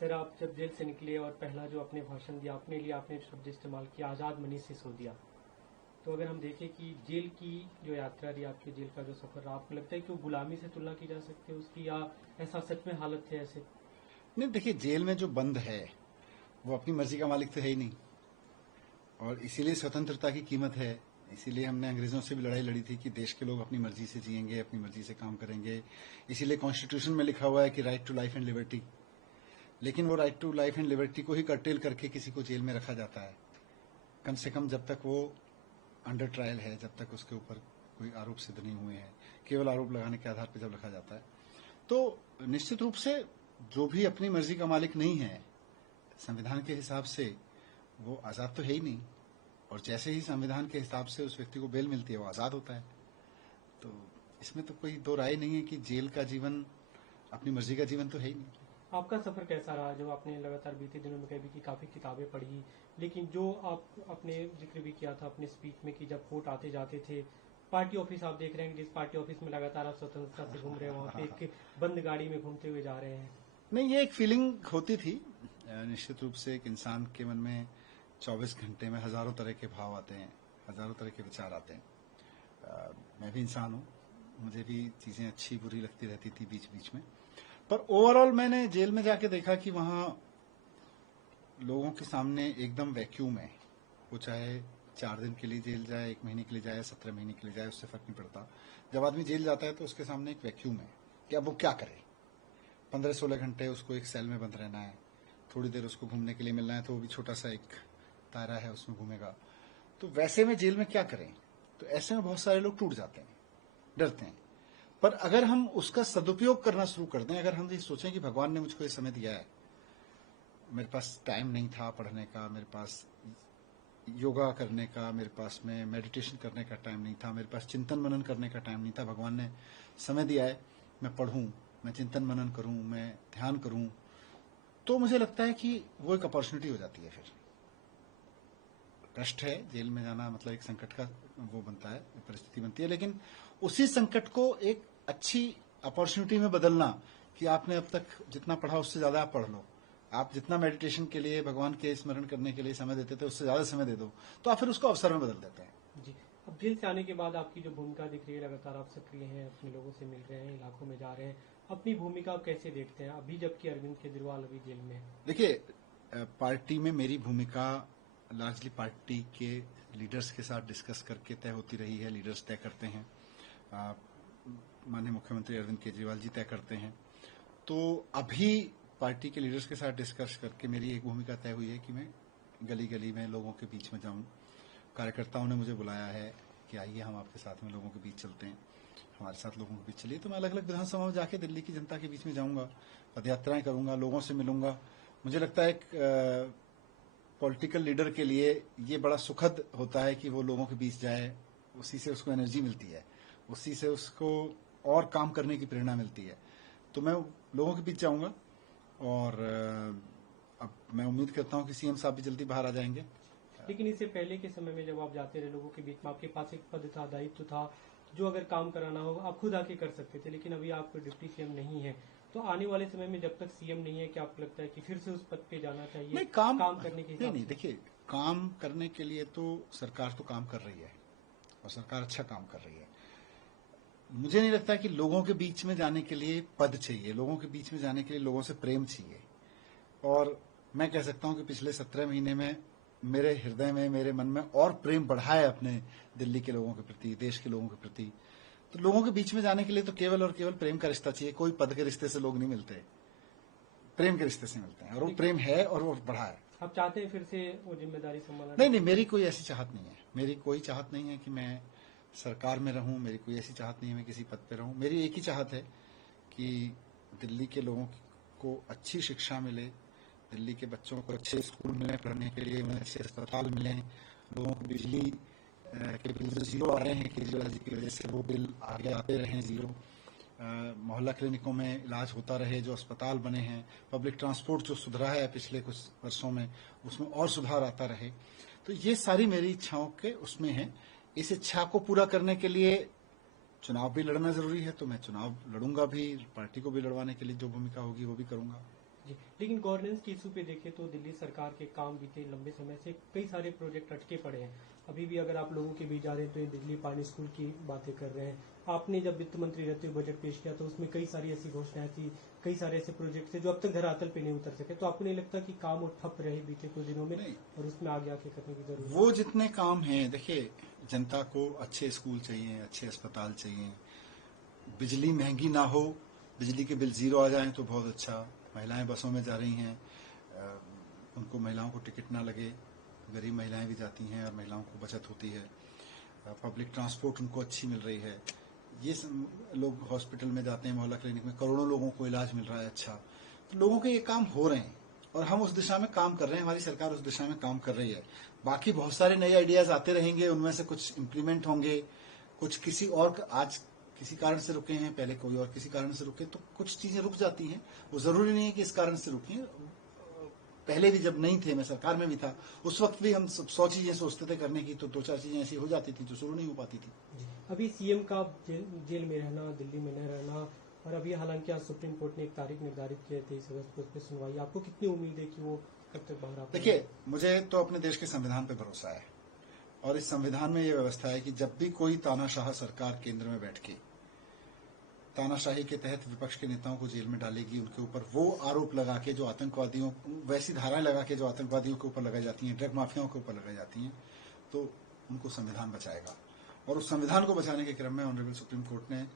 Sir, आप जब jail से निकले और पहला जो आपने भाषण दिया, अपने लिए आपने शब्द इस्तेमाल किया आज़ाद मनीष से सो दिया, तो अगर हम देखें कि जेल की जो यात्रा रही, आपके जेल का जो सफर रहा, आपको लगता है कि वो गुलामी से तुलना की जा सकती है उसकी, या ऐसा सच में हालत है ऐसे? नहीं, देखिए, जेल में जो बंद है वो अपनी मर्जी का मालिक तो है ही नहीं, और इसीलिए स्वतंत्रता की कीमत है। इसीलिए हमने अंग्रेजों से भी लड़ाई लड़ी थी कि देश के लोग अपनी मर्जी से जिएंगे, अपनी मर्जी से काम करेंगे। इसीलिए कॉन्स्टिट्यूशन में लिखा हुआ है कि right to life and liberty. लेकिन वो right to life and liberty को ही कर्टेल करके किसी को जेल में रखा जाता है, कम से कम जब तक वो अंडर ट्रायल है, जब तक उसके ऊपर कोई आरोप सिद्ध नहीं हुए हैं। केवल आरोप लगाने के आधार पर जब रखा जाता है, तो निश्चित रूप से जो भी अपनी मर्जी का मालिक नहीं है, संविधान के हिसाब से वो आज़ाद तो है ही नहीं। और जैसे ही संविधान के हिसाब से उस व्यक्ति को बेल मिलती है, वो आज़ाद होता है। तो इसमें तो कोई दो राय नहीं है कि जेल का जीवन अपनी मर्जी का जीवन तो है ही नहीं। आपका सफर कैसा रहा? जो आपने लगातार बीते दिनों में कभी की काफ़ी किताबें पढ़ी, लेकिन जो आप अपने जिक्र भी किया था अपने स्पीच में कि जब कोर्ट आते जाते थे, पार्टी ऑफिस आप देख रहे हैं, जिस पार्टी ऑफिस में लगातार आप स्वतंत्रता से घूम रहे हैं, वहाँ पे एक बंद गाड़ी में घूमते हुए जा रहे हैं। नहीं, ये एक फीलिंग होती थी। निश्चित रूप से एक इंसान के मन में 24 घंटे में हजारों तरह के भाव आते हैं, हजारों तरह के विचार आते हैं। मैं भी इंसान हूँ, मुझे भी चीजें अच्छी बुरी लगती रहती थी बीच बीच में। पर ओवरऑल मैंने जेल में जाके देखा कि वहां लोगों के सामने एकदम वैक्यूम है। वो चाहे 4 दिन के लिए जेल जाए, 1 महीने के लिए जाए, 17 महीने के लिए जाए, उससे फर्क नहीं पड़ता। जब आदमी जेल जाता है तो उसके सामने एक वैक्यूम है कि अब वो क्या करे। 15-16 घंटे उसको एक सेल में बंद रहना है, थोड़ी देर उसको घूमने के लिए मिलना है, तो वो भी छोटा सा एक दायरा है, उसमें घूमेगा। तो वैसे में जेल में क्या करें? तो ऐसे में बहुत सारे लोग टूट जाते हैं, डरते हैं। पर अगर हम उसका सदुपयोग करना शुरू कर दें, अगर हम ये सोचें कि भगवान ने मुझको ये समय दिया है, मेरे पास टाइम नहीं था पढ़ने का, मेरे पास योगा करने का, मेरे पास में मेडिटेशन करने का टाइम नहीं था, मेरे पास चिंतन मनन करने का टाइम नहीं था, भगवान ने समय दिया है, मैं पढ़ूं, मैं चिंतन मनन करूं, मैं ध्यान करूं, तो मुझे लगता है कि वो एक अपॉर्चुनिटी हो जाती है। फिर कष्ट है, जेल में जाना मतलब एक संकट का वो बनता है, परिस्थिति बनती है, लेकिन उसी संकट को एक अच्छी अपॉर्चुनिटी में बदलना कि आपने अब तक जितना पढ़ा उससे ज्यादा आप पढ़ लो, आप जितना मेडिटेशन के लिए, भगवान के स्मरण करने के लिए समय देते थे उससे ज्यादा समय दे दो, तो आप फिर उसको अवसर में बदल देते हैं। जी, अब जेल से आने के बाद आपकी जो भूमिका दिख रही है, लगातार आप सक्रिय हैं, अपने लोगों से मिल रहे हैं, इलाकों में जा रहे हैं, अपनी भूमिका आप कैसे देखते हैं अभी जबकि अरविंद केजरीवाल अभी जेल में है? देखिए, पार्टी में मेरी भूमिका लार्जली पार्टी के लीडर्स के साथ डिस्कस करके तय होती रही है। लीडर्स तय करते हैं, माननीय मुख्यमंत्री अरविंद केजरीवाल जी तय करते हैं। तो अभी पार्टी के लीडर्स के साथ डिस्कस करके मेरी एक भूमिका तय हुई है कि मैं गली गली में लोगों के बीच में जाऊं। कार्यकर्ताओं ने मुझे बुलाया है कि आइए हम आपके साथ में लोगों के बीच चलते हैं, हमारे साथ लोगों के बीच चलिए। तो मैं अलग अलग विधानसभा में जाके दिल्ली की जनता के बीच में जाऊंगा, पदयात्राएं करूंगा, लोगों से मिलूंगा। मुझे लगता है एक पॉलिटिकल लीडर के लिए ये बड़ा सुखद होता है कि वो लोगों के बीच जाए, उसी से उसको एनर्जी मिलती है, उसी से उसको और काम करने की प्रेरणा मिलती है। तो मैं लोगों के बीच जाऊंगा, और अब मैं उम्मीद करता हूं कि सीएम साहब भी जल्दी बाहर आ जाएंगे। लेकिन इससे पहले के समय में जब आप जाते रहे लोगों के बीच में, आपके पास एक पद था, दायित्व था, जो अगर काम कराना हो आप खुद आके कर सकते थे, लेकिन अभी आप डिप्टी सीएम नहीं है, तो आने वाले समय में जब तक सीएम नहीं है, क्या आपको लगता है कि फिर से उस पद पे जाना चाहिए? नहीं, काम करने के हिसाब नहीं, से? देखिए, काम करने के लिए तो सरकार तो काम कर रही है, और सरकार अच्छा काम कर रही है। मुझे नहीं लगता कि लोगों के बीच में जाने के लिए पद चाहिए, लोगों के बीच में जाने के लिए लोगों से प्रेम चाहिए। और मैं कह सकता हूं कि पिछले 17 महीने में मेरे हृदय में, मेरे मन में और प्रेम बढ़ा है अपने दिल्ली के लोगों के प्रति, देश के लोगों के प्रति। तो लोगों के बीच में जाने के लिए तो केवल और केवल प्रेम का रिश्ता चाहिए। कोई पद के रिश्ते से लोग नहीं मिलते, प्रेम के रिश्ते से मिलते हैं, और वो प्रेम है और वो बढ़ा है। आप चाहते हैं फिर से वो जिम्मेदारी संभालना? नहीं नहीं, मेरी कोई ऐसी चाहत नहीं है, मेरी कोई चाहत नहीं है कि मैं सरकार में रहूं, मेरी कोई ऐसी चाहत नहीं है मैं किसी पद पे रहूं। मेरी एक ही चाहत है कि दिल्ली के लोगों को अच्छी शिक्षा मिले, दिल्ली के बच्चों को अच्छे स्कूल मिले पढ़ने के लिए, उन्हें अच्छे अस्पताल मिले, लोगों को बिजली के बिल जो जीरो आ रहे हैं केजरीवाल जी की वजह से, वो बिल आगे आते रहें जीरो। मोहल्ला क्लिनिकों में इलाज होता रहे, जो अस्पताल बने हैं, पब्लिक ट्रांसपोर्ट जो सुधरा है पिछले कुछ वर्षों में, उसमें और सुधार आता रहे। तो ये सारी मेरी इच्छाओं के उसमें है। इस इच्छा को पूरा करने के लिए चुनाव भी लड़ना जरूरी है, तो मैं चुनाव लड़ूंगा भी, पार्टी को भी लड़वाने के लिए जो भूमिका होगी वो भी करूंगा। जी, लेकिन गवर्नेंस के इशू पे देखें तो दिल्ली सरकार के काम बीते लंबे समय से कई सारे प्रोजेक्ट अटके पड़े हैं। अभी भी अगर आप लोगों के बीच जा रहे हैं तो ये दिल्ली पानी स्कूल की बातें कर रहे हैं। आपने जब वित्त मंत्री रहते हुए बजट पेश किया तो उसमें कई सारी ऐसी घोषणाएं थी, कई सारे ऐसे प्रोजेक्ट थे जो अब तक धरातल पे नहीं उतर सके। तो आपको नहीं लगता कि काम वो ठप रहे बीते कुछ दिनों में नहीं, और उसमें आगे आके करने की जरूरत है? वो जितने काम हैं, देखिए, जनता को अच्छे स्कूल चाहिए, अच्छे अस्पताल चाहिए, बिजली महंगी ना हो, बिजली के बिल जीरो आ जाएं तो बहुत अच्छा। महिलाएं बसों में जा रही हैं, उनको महिलाओं को टिकट ना लगे, गरीब महिलाएं भी जाती हैं और महिलाओं को बचत होती है। पब्लिक ट्रांसपोर्ट उनको अच्छी मिल रही है। ये लोग हॉस्पिटल में जाते हैं, मोहल्ला क्लिनिक में करोड़ों लोगों को इलाज मिल रहा है। अच्छा, तो लोगों के ये काम हो रहे हैं और हम उस दिशा में काम कर रहे हैं, हमारी सरकार उस दिशा में काम कर रही है। बाकी बहुत सारे नए आइडियाज आते रहेंगे, उनमें से कुछ इम्प्लीमेंट होंगे, कुछ किसी और आज किसी कारण से रुके हैं, पहले कोई और किसी कारण से रुके, तो कुछ चीजें रुक जाती हैं। वो जरूरी नहीं है कि इस कारण से रुकी हैं। पहले भी जब नहीं थे, मैं सरकार में भी था, उस वक्त भी हम 100 चीजें सोचते थे करने की, तो 2-4 चीजें ऐसी हो जाती थी जो शुरू नहीं हो पाती थी। अभी सीएम का जेल में रहना, दिल्ली में न रहना, और अभी हालांकि आज सुप्रीम कोर्ट ने एक तारीख निर्धारित की है 23 अगस्त को उस पर सुनवाई, आपको कितनी उम्मीद है कि वो कब तक बाहर आ पाएंगे? देखिए, मुझे तो अपने देश के संविधान पर भरोसा है और इस संविधान में यह व्यवस्था है कि जब भी कोई तानाशाह सरकार केंद्र में बैठ के तानाशाही के तहत विपक्ष के नेताओं को जेल में डालेगी, उनके ऊपर वो आरोप लगा के जो आतंकवादियों, वैसी धाराएं लगा के जो आतंकवादियों के ऊपर लगाई जाती हैं, ड्रग माफियाओं के ऊपर लगाई जाती हैं, तो उनको संविधान बचाएगा। और उस संविधान को बचाने के क्रम में ऑनरेबल सुप्रीम कोर्ट ने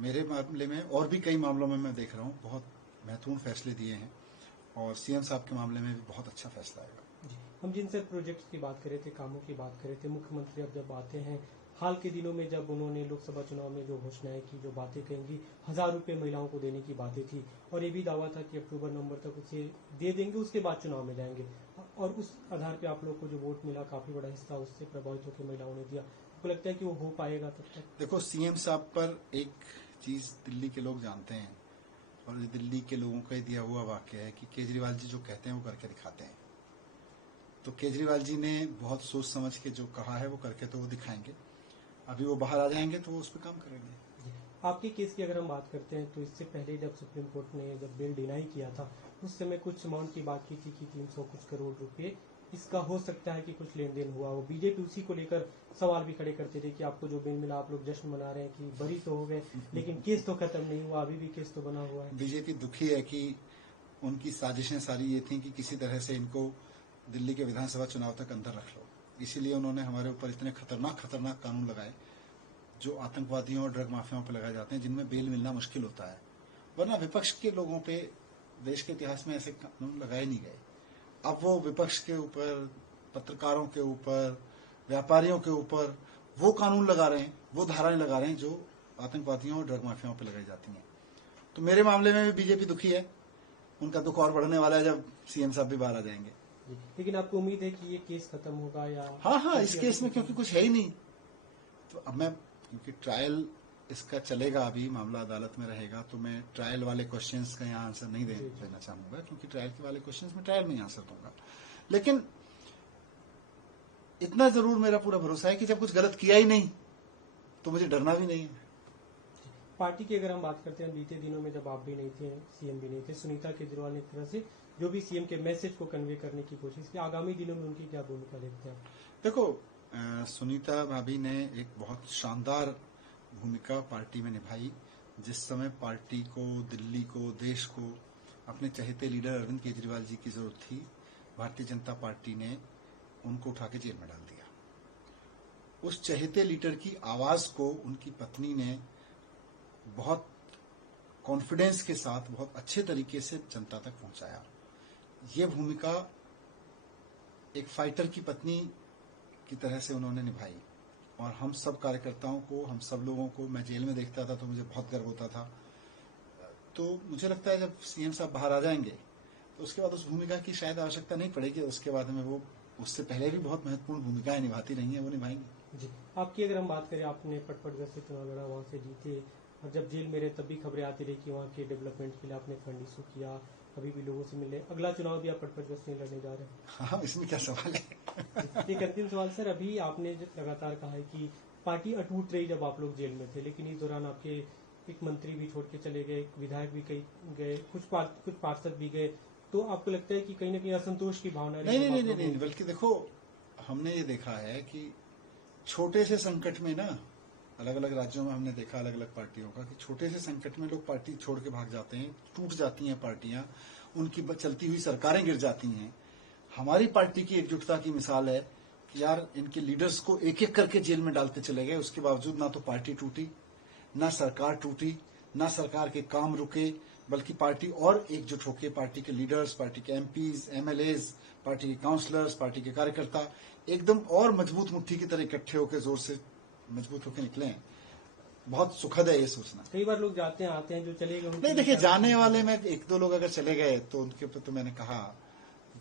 मेरे मामले में और भी कई मामलों में मैं देख रहा हूँ बहुत महत्वपूर्ण फैसले दिए हैं और सीएम साहब के मामले में भी बहुत अच्छा फैसला आएगा। हम जिन सर प्रोजेक्ट्स की बात कर रहे थे, कामों की बात कर रहे थे, मुख्यमंत्री अब जब आते हैं, हाल के दिनों में जब उन्होंने लोकसभा चुनाव में जो घोषणाएं की, जो बातें कहेंगी, 1000 रुपये महिलाओं को देने की बातें थी और ये भी दावा था कि अक्टूबर नवंबर तक उसे दे देंगे, उसके बाद चुनाव में जाएंगे। और उस आधार पे आप लोग को जो वोट मिला, काफी बड़ा हिस्सा उससे प्रभावित होकर महिलाओं ने दिया। आपको लगता है कि वो हो पाएगा तब तक? देखो, सीएम साहब पर एक चीज दिल्ली के लोग जानते हैं और दिल्ली के लोगों का दिया हुआ वाक्य है कि केजरीवाल जी जो कहते हैं वो करके दिखाते हैं। तो केजरीवाल जी ने बहुत सोच समझ के जो कहा है वो करके तो वो दिखाएंगे। अभी वो बाहर आ जाएंगे तो वो उस पर काम करेंगे। आपके केस की अगर हम बात करते हैं तो इससे पहले जब सुप्रीम कोर्ट ने जब बिल डिनाई किया था, उस समय कुछ अमाउंट की बात की थी कि 300 कुछ करोड़ रुपए इसका हो सकता है कि कुछ लेन देन हुआ हो। बीजेपी उसी को लेकर सवाल भी खड़े करते थे कि आपको जो बिल मिला, आप लोग जश्न मना रहे हैं कि बरी तो हो गए, लेकिन केस तो खत्म नहीं हुआ, अभी भी केस तो बना हुआ है। बीजेपी दुखी है कि उनकी साजिशें सारी ये थी कि किसी तरह से इनको दिल्ली के विधानसभा चुनाव तक अंदर रख लो, इसीलिए उन्होंने हमारे ऊपर इतने खतरनाक कानून लगाए जो आतंकवादियों और ड्रग माफियाओं पर लगाए जाते हैं, जिनमें बेल मिलना मुश्किल होता है। वरना विपक्ष के लोगों पे देश के इतिहास में ऐसे कानून लगाए नहीं गए। अब वो विपक्ष के ऊपर, पत्रकारों के ऊपर, व्यापारियों के ऊपर वो कानून लगा रहे हैं, वो धाराएं लगा रहे हैं जो आतंकवादियों और ड्रग माफियाओं पर लगाई जाती हैं। तो मेरे मामले में भी बीजेपी दुखी है, उनका दुख और बढ़ने वाला है जब सीएम साहब भी बाहर आ जाएंगे। लेकिन आपको उम्मीद है कि ये केस खत्म होगा? या हाँ, इस केस में क्योंकि कुछ है ही नहीं, तो अब मैं, क्योंकि ट्रायल इसका चलेगा, अभी मामला अदालत में रहेगा, तो मैं ट्रायल वाले क्वेश्चंस का यहाँ आंसर नहीं देना चाहूंगा, क्योंकि ट्रायल के वाले क्वेश्चंस में ट्रायल में ही आंसर दूंगा। लेकिन इतना जरूर मेरा पूरा भरोसा है कि जब कुछ गलत किया ही नहीं तो मुझे डरना भी नहीं है। पार्टी की अगर हम बात करते हैं, बीते दिनों में जब आप भी नहीं थे, सीएम भी नहीं थे, सुनीता केजरीवाल ने एक तरह से जो भी सीएम के मैसेज को कन्वे करने की कोशिश की, आगामी दिनों में उनकी क्या भूमिका देखते हैं? देखो, सुनीता भाभी ने एक बहुत शानदार भूमिका पार्टी में निभाई। जिस समय पार्टी को, दिल्ली को, देश को अपने चहेते लीडर अरविंद केजरीवाल जी की जरूरत थी, भारतीय जनता पार्टी ने उनको उठा के जेल में डाल दिया। उस चहेते लीडर की आवाज को उनकी पत्नी ने बहुत कॉन्फिडेंस के साथ, बहुत अच्छे तरीके से जनता तक पहुंचाया। ये भूमिका एक फाइटर की पत्नी की तरह से उन्होंने निभाई और हम सब कार्यकर्ताओं को, हम सब लोगों को, मैं जेल में देखता था तो मुझे बहुत गर्व होता था। तो मुझे लगता है जब सीएम साहब बाहर आ जाएंगे तो उसके बाद उस भूमिका की शायद आवश्यकता नहीं पड़ेगी। उसके बाद में वो उससे पहले भी बहुत महत्वपूर्ण भूमिकाएं निभाती रही हैं, वो निभाएंगी। जी, आपकी अगर हम बात करें, आपने पटपड़गढ़ से चुनाव लड़ा, वहां से जीते, और जब जेल में रहे तब भी खबरें आती रही कि वहाँ के डेवलपमेंट के लिए आपने फंड इशू किया, अभी भी लोगों से मिले। अगला चुनाव भी आप पटपड़गढ़ से लड़ने जा रहे हैं? हाँ, इसमें क्या सवाल है। एक अंतिम सवाल सर, अभी आपने लगातार कहा है कि पार्टी अटूट रही जब आप लोग जेल में थे, लेकिन इस दौरान आपके एक मंत्री भी छोड़ के चले गए, एक विधायक भी कई गए, कुछ पार्षद भी गए, तो आपको लगता है कि कहीं ना कहीं असंतोष की भावना नहीं, बल्कि देखो हमने ये देखा है कि छोटे से संकट में ना, अलग अलग राज्यों में हमने देखा अलग अलग पार्टियों का, कि छोटे से संकट में लोग पार्टी छोड़ के भाग जाते हैं, टूट जाती हैं पार्टियां, उनकी चलती हुई सरकारें गिर जाती हैं। हमारी पार्टी की एकजुटता की मिसाल है कि यार इनके लीडर्स को एक एक करके जेल में डालते चले गए, उसके बावजूद ना तो पार्टी टूटी, ना सरकार टूटी, ना सरकार के काम रुके, बल्कि पार्टी और एकजुट होकर पार्टी के लीडर्स, पार्टी के एमपीज, एमएलएज, पार्टी के काउंसलर्स, पार्टी के कार्यकर्ता एकदम और मजबूत मुट्ठी की तरह इकट्ठे होकर जोर से मजबूत होकर निकले हैं। बहुत सुखद है ये सोचना। कई बार लोग जाते हैं आते हैं, जो चले गए नहीं, देखिए जाने वाले में एक दो लोग अगर चले गए तो उनके ऊपर तो मैंने कहा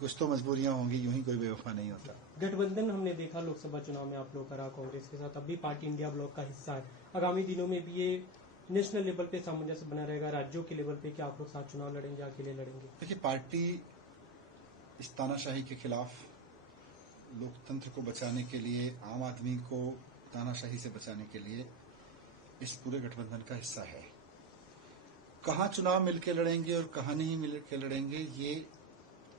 कुछ तो मजबूरियां होंगी, यूं ही कोई बेवफा नहीं होता। गठबंधन हमने देखा लोकसभा चुनाव में आप लोग करा कांग्रेस के साथ, अभी पार्टी इंडिया ब्लॉक का हिस्सा है, आगामी दिनों में भी ये नेशनल लेवल पे सामंजस्य बना रहेगा, राज्यों के लेवल पे क्या आप लोग साथ चुनाव लड़ेंगे, अकेले लड़ेंगे? देखिए पार्टी इस तानाशाही के खिलाफ, लोकतंत्र को बचाने के लिए, आम आदमी को तानाशाही से बचाने के लिए इस पूरे गठबंधन का हिस्सा है। कहाँ चुनाव मिलकर लड़ेंगे और कहाँ नहीं मिलकर लड़ेंगे, ये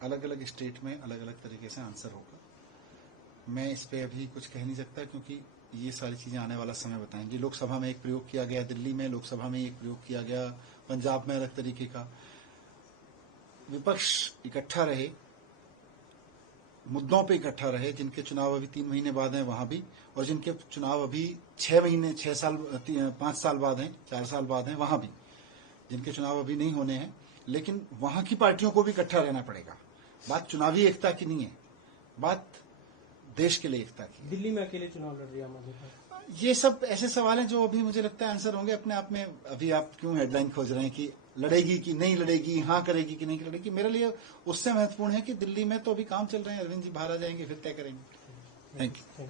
अलग अलग स्टेट में अलग अलग तरीके से आंसर होगा। मैं इस पे अभी कुछ कह नहीं सकता, क्योंकि ये सारी चीजें आने वाला समय बताएंगी। लोकसभा में एक प्रयोग किया गया, दिल्ली में लोकसभा में एक प्रयोग किया गया, पंजाब में अलग तरीके का। विपक्ष इकट्ठा रहे, मुद्दों पे इकट्ठा रहे, जिनके चुनाव अभी 3 महीने बाद हैं वहां भी, और जिनके चुनाव अभी 6 महीने, 6 साल, 5 साल बाद हैं, 4 साल बाद हैं वहां भी, जिनके चुनाव अभी नहीं होने हैं, लेकिन वहां की पार्टियों को भी इकट्ठा रहना पड़ेगा। बात चुनावी एकता की नहीं है, बात देश के लिए एकता की। दिल्ली में अकेले चुनाव लड़ रही है आम आदमी पार्टी। ये सब ऐसे सवाल हैं जो अभी मुझे लगता है आंसर होंगे अपने आप में। अभी आप क्यों हेडलाइन खोज रहे हैं कि लड़ेगी कि नहीं लड़ेगी, हाँ करेगी कि नहीं करेगी? मेरे लिए उससे महत्वपूर्ण है कि दिल्ली में तो अभी काम चल रहे हैं, अरविंद जी बाहर आ जाएंगे फिर तय करेंगे। Thank you.